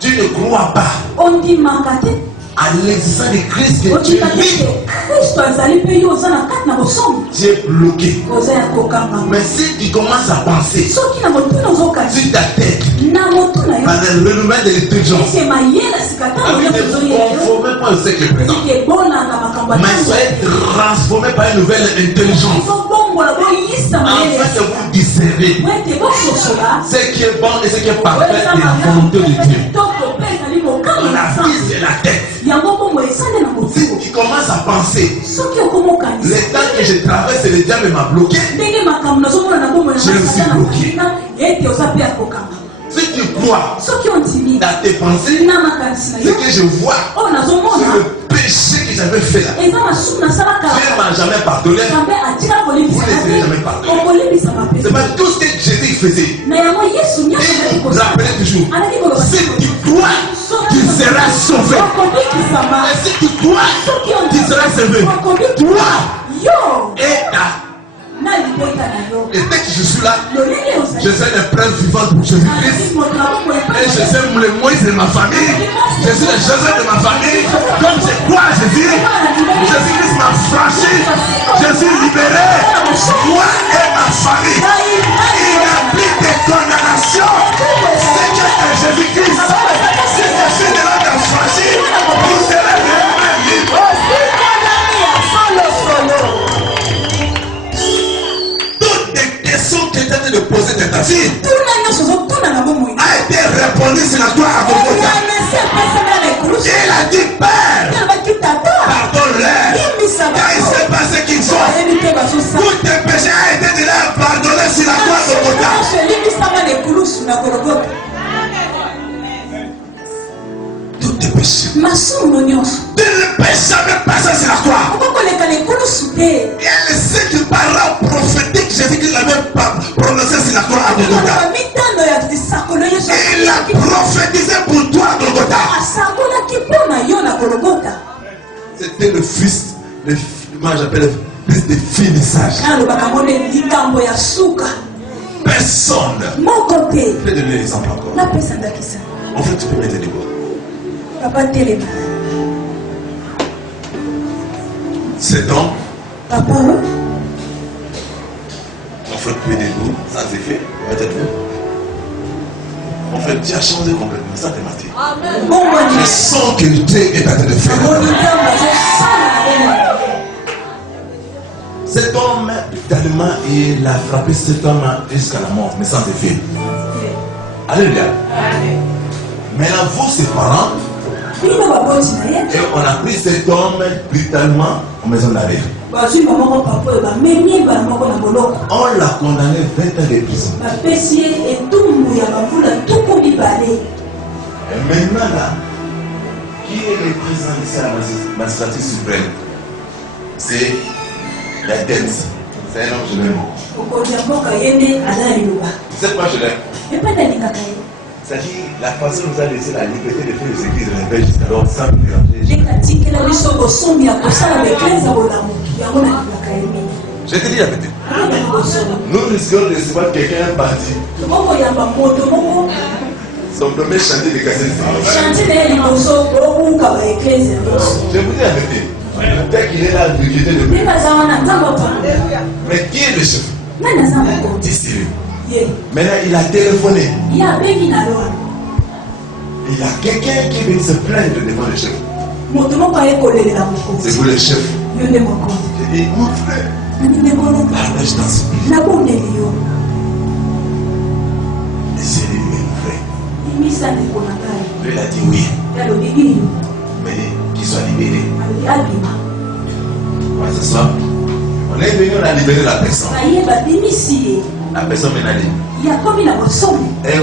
Tu ne crois pas à l'existence de Christ que tu es libre. Tu es bloqué. Mais si tu commences à penser sur ta tête, par le renouvellement de l'intelligence, ne conformez pas à ce qui est présent, mais soyez transformés par une nouvelle intelligence, afin de vous discerner ce qui est bon et ce qui est parfait de la volonté de Dieu. La vie, c'est la tête. Si tu commences à penser, le temps que je traverse, le diable m'a bloqué, je me suis bloqué. Si tu crois dans tes pensées, ce que je vois, c'est le péché que j'avais fait là. Dieu ne m'a jamais pardonné. Vous ne l'avez jamais pardonné. C'est pas tout ce que Jésus faisait. Il rappelait toujours, si tu crois, tu seras sauvé. Et si tu crois, tu seras sauvé. Toi et ta. Et dès que je suis là, je suis une preuve vivante pour Jésus-Christ. Et je suis le Moïse de ma famille. Je suis le Joseph de ma famille. Comme je crois à Jésus, Jésus-Christ m'a franchi. Je suis libéré. Moi et ma famille. Il n'y a plus de condamnation. C'est que Jésus-Christ. Si je suis de l'autre franchi, vous serez vraiment libre. Qui était de poser de ta vie a été répondu sur la croix à Golgotha. Il a dit, Père, pardonne-leur, car il sait pas ce qu'ils font. Tous tes péchés ont été déjà pardonnés sur la croix à Golgotha. Tous tes péchés. Tu ne peux jamais passer sur la croix. Il y a les 5 paroles prophétiques Jésus-Christ l'avait prononcé sur la croix à Golgotha. Il a prophétisé pour toi à Golgotha. C'était le fils, moi j'appelle le fils de finissage. Personne. Je vais donner l'exemple encore. En fait, tu peux mettre les mots. C'est donc. Papa. En fait, tu es debout, sans effet, peut-être. En fait, tu as changé complètement, ça t'est marqué. Je sens que Dieu est en train de faire. Cet homme, tellement il a frappé cet homme jusqu'à la mort, mais sans effet. Alléluia. Maintenant, vous, ses parents, et on a pris cet homme brutalement en maison d'arrêt. On l'a condamné 20 ans de prison. Et maintenant là, qui est le président ici à la magistrature suprême? C'est la tête. C'est un homme, je l'aime beaucoup. Tu sais quoi, je l'aime? C'est-à-dire, la personne nous a laissé la liberté de faire les églises de l'évêque jusqu'alors sans nous déranger. Je te dis la vérité. Nous risquons de recevoir quelqu'un parti. Son premier chantier de casser le je vous dis la vérité. Peut-être qu'il est là, il était le premier. Mais qui est le chef? Dieu. Maintenant, il a téléphoné. Il y a quelqu'un qui vient se plaindre devant le chef. C'est vous le chef. J'ai dit, mon frère, je t'en supplie. Laissez-le lui, mon frère. Lui, il a dit oui. Mais qu'il soit libéré. C'est ça. On est venu, on a libéré la personne. La personne maintenant libre. Et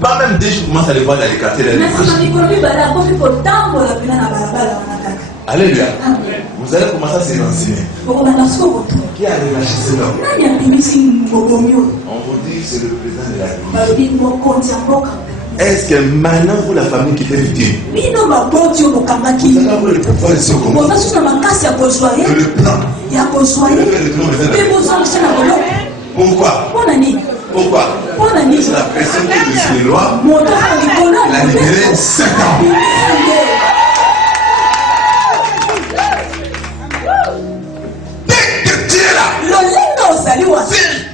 pas même dès que je commence à les voir dans les quartiers. Alléluia. Vous allez commencer à se renseigner. Qui a relâché cet homme? On vous dit c'est le président de la République. Est-ce que maintenant vous la famille qui est victime, vous allez avoir le pouvoir ici au Congo de le plan. Pourquoi? Pourquoi? C'est la personne qui est sur les lois. libéré 7 ans. Dès que tu es là,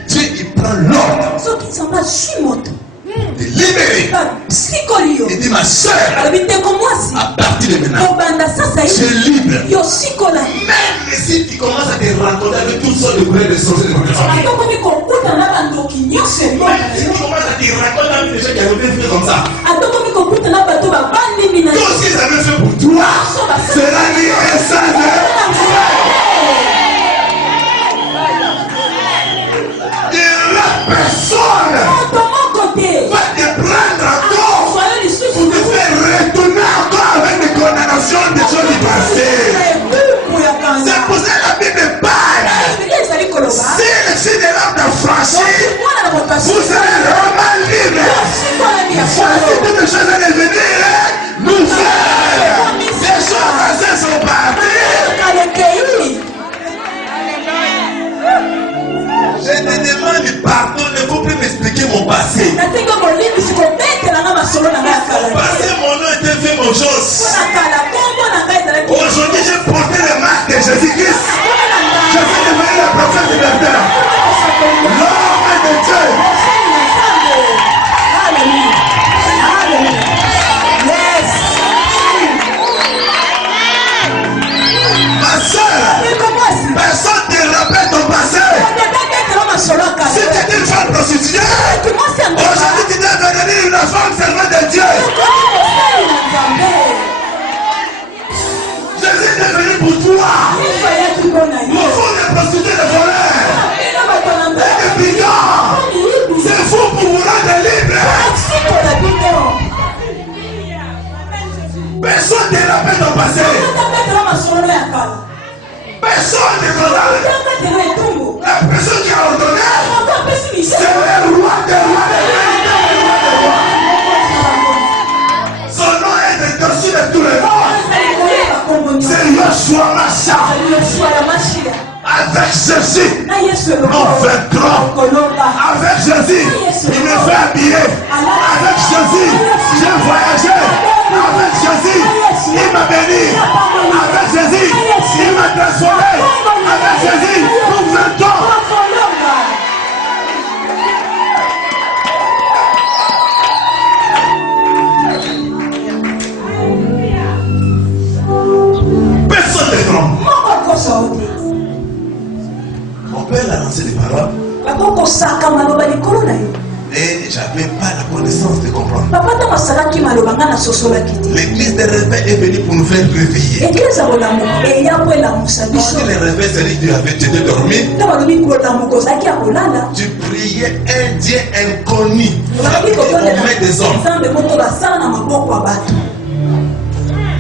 Dieu il prend l'ordre de libérer. Il dit ma soeur, à partir de maintenant, tu es libre. Même si tu commences à te rencontrer avec toutes sortes de problèmes de sorciers, même si tu commences à te rencontrer avec des gens qui avaient fait comme ça, tout ce qu'ils avaient fait pour toi sera lié à ça. Et la personne va te prendre encore pour te faire retourner encore avec des condamnations des choses du passé. C'est pour ça que la Bible parle. Si le signe de l'homme t'a franchi, vous serez vraiment libre. Voici toutes les choses à devenir nouvelles. Les choses anciennes sont parties. Je te demande pardon, ne faut plus m'expliquer mon passé. Passé, mon nom était fait mon chose. Aujourd'hui, j'ai porté le masque de Jésus-Christ. Je suis devenu le prophète libertaire. L'homme de Dieu. Ma soeur, personne ne te rappelle ton passé. Si tu étais une femme prostituée, aujourd'hui tu dois devenir une femme servante de Dieu. Jésus est venu pour toi. Mon fond de prostituée de voleur et de brigand. C'est fou pour vous rendre libre. Personne ne rappelle ton passé. Personne ne condamne. La personne qui a ordonné, c'est le roi des rois. Son nom est au-dessus de tous les noms. C'est Yoshua Mashiach. Avec Jésus, on vaincra. Avec Jésus, il me fait habiller. Avec Jésus, j'ai voyagé. Avec Jésus, il m'a béni. Avec Jésus, il m'a transformé. Avec Jésus, nous vaincrons. Personne ne trompe. Mon père a lancé des paroles. Et j'avais pas la connaissance de comprendre. L'église des réveils est venue pour nous faire réveiller. Quand les réveils, c'est-à-dire que tu étais dormi, tu priais un Dieu inconnu, frappé aux mains des hommes.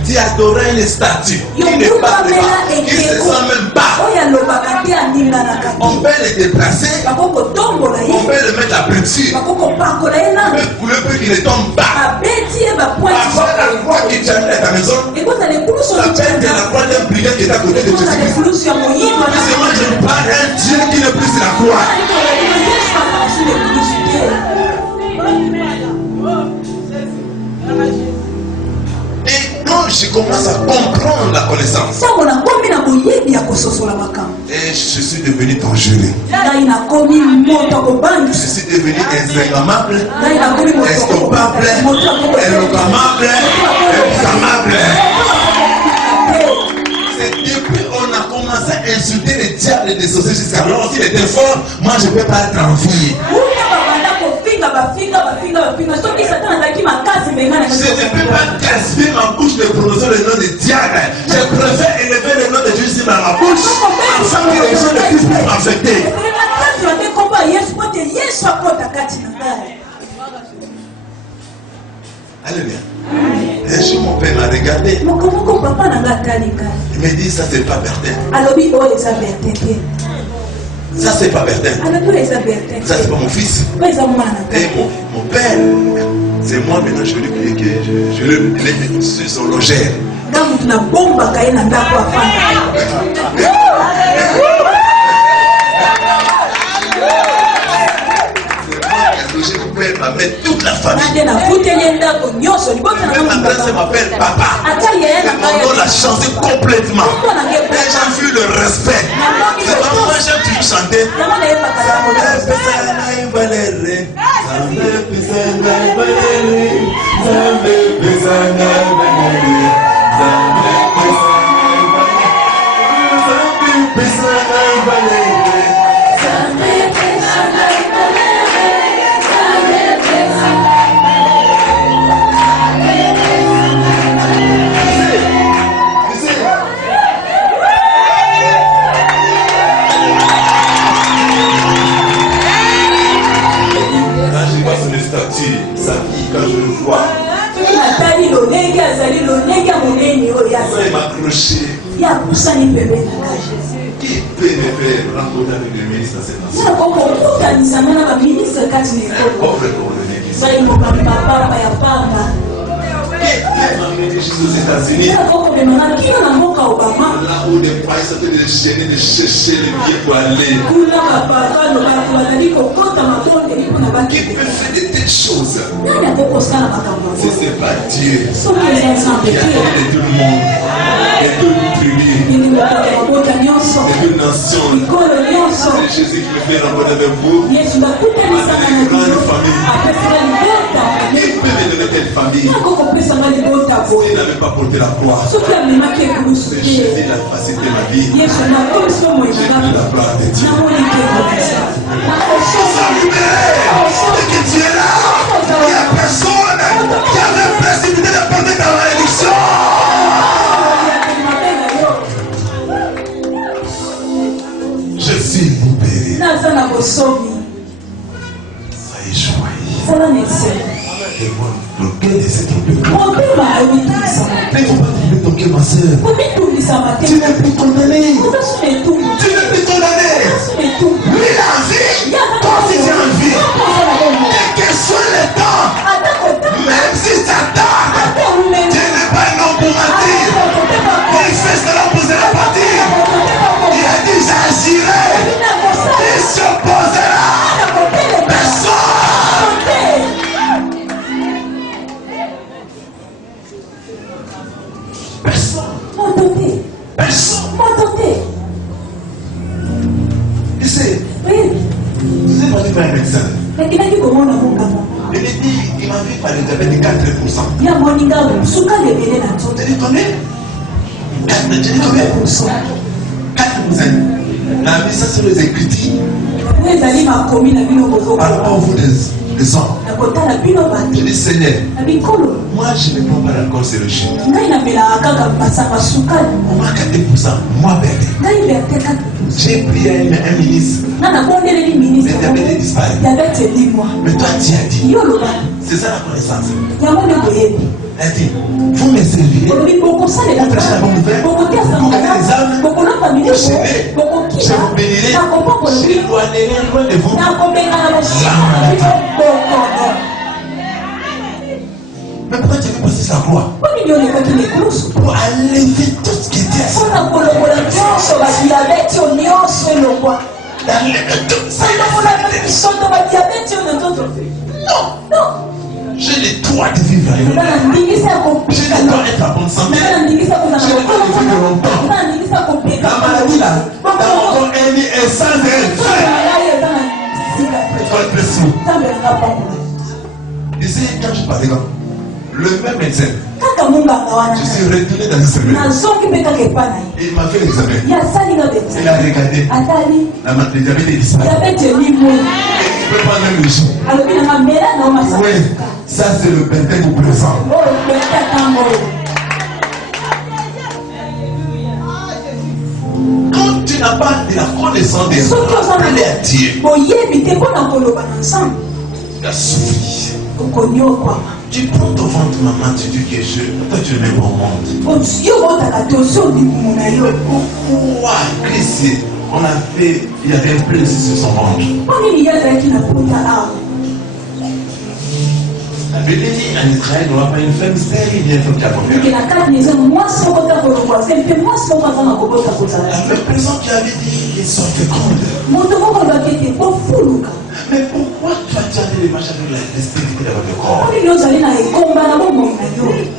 Tu adorais les statues qui ne parlent pas, qui ne se sentent même pas. On peut les déplacer, on peut le mettre à peinture, mais pour le peu qu'il ne tombe pas. Parfois la croix qui tient à ta maison, la peine de la croix d'un brigand qui est à côté de Jésus-Christ. Moi je parle d'un Dieu qui ne brise la croix. Je commence à comprendre la connaissance. Et je suis devenu dangereux. Je suis devenu inségamable, estoppable, éloquamable, inflammable. C'est depuis qu'on a commencé à insulter les diables et les sorciers jusqu'à alors s'il était fort, moi je ne peux pas être envoyé. Je ne peux pas gaspiller ma bouche de prononcer le nom de diable. Je préfère élever le nom de Jésus dans ma bouche afin que les gens ne puissent pas m'affecter. Alléluia. Un jour mon père m'a regardé. Il me dit ça c'est pas Bertin. Ça c'est pas Bertin. Ça c'est pas mon fils. Et mon père, c'est moi maintenant je lui dis que je l'ai mis sur son logère. Je peux mettre toute la famille. frère m'appelle papa. Mon nom l'a changé complètement. Et j'ai vu le respect. C'est pas moi, j'ai toujours chanté. Sa fille, quand je le vois, il m'accrocher. Qui peut me faire rencontrer avec le ministre dans cette nation? Offre ton qui peut m'amener jusqu'aux États-Unis? Là où les pailles sont de gêner, de chercher les pieds pour aller. Qui peut faire de telles choses? Si ce n'est pas Dieu qui a créé tout le monde, et toutes les tribus, et toutes les nations, c'est Jésus qui me fait rencontrer avec vous. Une grande famille. Qui peut me donner telle famille? Il n'avait pas porté la croix. Mais Jésus l'a facilité ma vie. J'ai pris la gloire de Dieu. Et que tu es là. Il n'y a personne qui a la possibilité de porter dans la réduction. Je suis libéré. Soyez joyeux. Et moi, le cœur de cette trompette. Mais il ne faut pas tromper ton cœur, ma soeur. Tu n'es plus condamné. Tu n'es plus condamné. Lui, il a envie. Toi aussi, tu as envie. Quel que soit le temps, même si ça tarde, Dieu n'est pas un homme pour mentir. Il fait cela pour se repentir. Il a dit, j'agirai. Il s'opposera. Personne. Un médecin. Il m'a vu par le diabète de 4%. Tu dis combien? 4%. La vie, ça c'est les écritures. Alors vous les hommes. Je dis Seigneur, moi je ne prends pas l'alcool, c'est le chien. Moi 4%, moi bébé. J'ai prié à un ministre. Le diabète est disparu. Mais toi tu as dit. C'est ça la connaissance. Elle a dit, vous me servez. Vous prêchez la bonne nouvelle. Vous gagnez les âmes. Vous chérirez. Je vous bénirai. Je l'éloignerai loin de vous. Mais pourquoi tu veux passer sa croix? Pour enlever tout ce qui était assis. Non. J'ai le droit de vivre avec vous. J'ai le droit d'être en bonne santé. J'ai le droit de vivre longtemps. La maladie là, dans mon corps est née et sans elle. Il faut être plus fou. Ici, quand je parlais, le même médecin, je suis retourné dans le service. Il m'a fait l'examen. Il a regardé. Le diabète est disparu. Il peut prendre un léger. Oui, ça c'est le Pentecôte au présent. Quand tu n'as pas de la connaissance des hommes, appelez à Dieu. Tu as souffert. Tu prends ton ventre, maman, tu dis que toi tu le mets au monde. Pourquoi Christ, on a fait, il y avait un plaisir sur son ventre. La Bible dit en Israël, on n'a pas une femme stérile, il y a une femme qui a confiance. La même personne qui avait dit qu'ils sont fécondes. Mais pourquoi tu as dit les machins avec la stérilité de votre corps?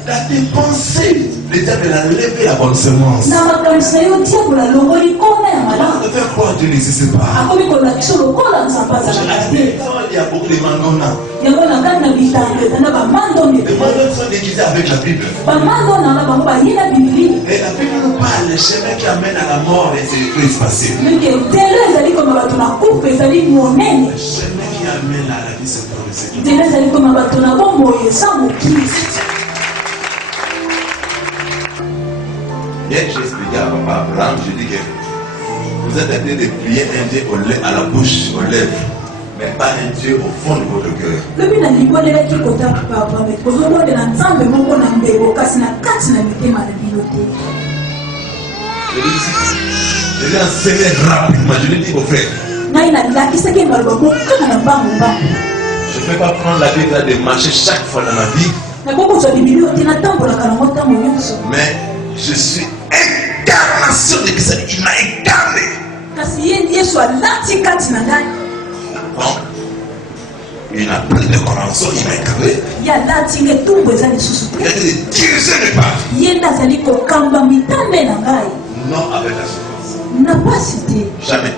Dans tes pensées, le diable a levé la bonne semence. On te fait croire que Dieu n'existe pas. Il y a beaucoup de mandona. Les mandona sont déguisés avec la Bible. Et la Bible nous parle le chemin qui amène à la mort et c'est Christ passé. Le chemin qui amène à la vie, c'est pour le Seigneur. Hier, j'ai expliqué à papa Abraham, je dis que vous êtes en train de prier un Dieu à la bouche, aux lèvres, mais pas un Dieu au fond de votre cœur. Je vais enseigner rapidement, je lui dis au frère. Je ne peux pas prendre l'habitude de marcher chaque fois dans ma vie. Mais je suis incarnation de Christ. Il m'a incarné. Bon. Il a pris le corazon, il m'a incarné. Il a dirigé mes pas. Non avec la souffrance. Jamais.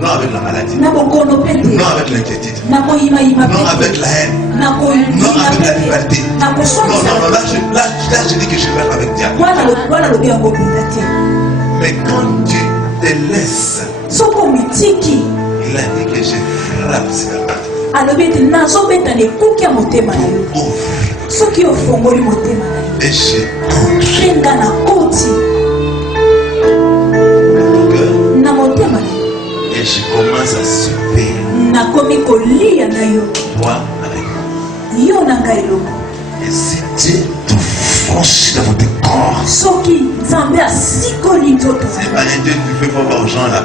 Non avec la maladie. Non avec l'inquiétude. Non avec la haine. Non avec la rivalité. Non, là je dis que je vais avec Dieu. Mais quand tu te laisses, il a dit que je frappe sur la tête. Et je et je commence à souper. Toi avec moi. Et si Dieu te franchit dans votre corps, c'est pas un Dieu qui fait pas aux gens là.